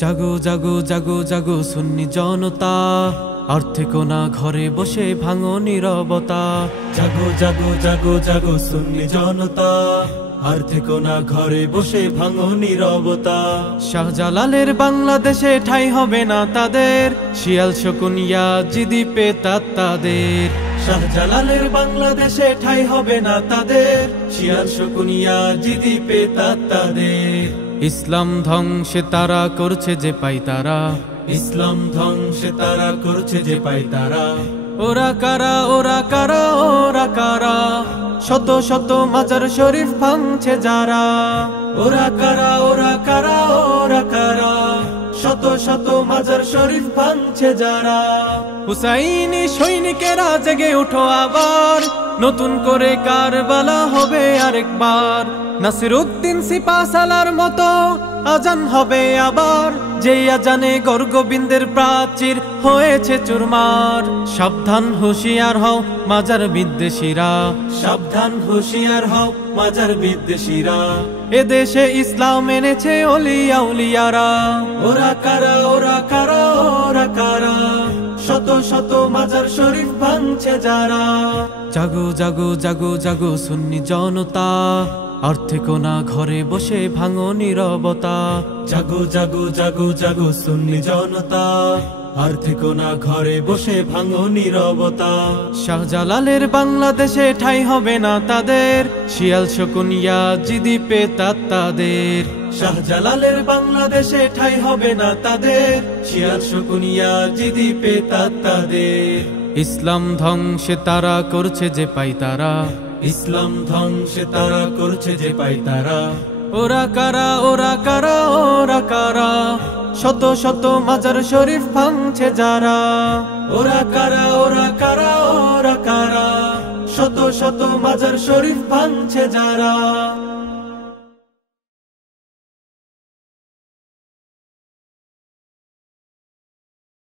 জাগো জাগো জাগো জাগো সুন্নি জনতা, আর থেকো না ঘরে বসে ভাঙো নীরবতা। জাগো জাগো জাগো জাগো সুন্নি জনতা, আর থেকো না ঘরে বসে ভাঙো নীরবতা। শাহজালালের বাংলাদেশে ঠাঁই হবে না তাদের, শিয়াল শকুন ইয়াজিদি পেতা তাদের। শাহজালালের বাংলাদেশে ঠাঁই হবে না তাদের, শিয়াল শকুন ইয়াজিদি পেতা তাদের। ইসলাম ধ্বংসে তারা করছে যে পাই তারা, ইসলাম ধ্বংসে তারা করছে যে পাই তারা। ওরা কারা ওরা কারা ওরা কারা, শত শত মাজার শরীফ ভাঙছে যারা। ওরা কারা ওরা কারা ওরা কারা, শত শত মাজার শরীফ ভাঙছে যারা। হুসাইনি সৈনিকেরা জেগে উঠো আবার, নতুন করে কারবালা হবে আরেকবার। নাসিরউদ্দিন সিপাহসালার মতো আজান হবে আবার, যেই আজানে গর্গবিন্দের প্রাচীর হয়েছে চুরমার। সাবধান হুঁশিয়ার হও মাজার বিদ্বেষীরা, সাবধান হুঁশিয়ার হও মাজার বিদ্বেষীরা। এদেশে ইসলাম এনেছে অলিয়া উলিয়ারা। ওরা কারা ওরা কারা ওরা কারা, শত শত মাজার শরীফ ভাঙছে যারা। জাগো জাগো জাগো জাগো সুন্নি জনতা, আর থেকো না ঘরে বসে ভাঙো নীরবতা। জাগো জাগো জাগো জাগো সুন্নি জনতা, আর থেকো না ঘরে বসে ভাঙো নীরবতা। শাহজালালের বাংলাদেশে ঠাঁই হবে না তাদের, শিয়াল শকুন ইয়াজিদি পেতা তাদের। শাহজালালের বাংলাদেশে ঠাঁই হবে না তাদের, শিয়াল শকুন ইয়াজিদি পেতা তাদের। ইসলাম ধ্বংসে তারা করছে যে পাই তারা, ইসলাম ধ্বংসে তারা করছে যে পাই তারা। ওরা কারা ওরা কারা ওরা কারা, শত শত মাজার শরীফ ভাঙছে যারা। ওরা কারা ওরা কারা ওরা কারা, শত শত মাজার শরীফ ভাঙছে যারা।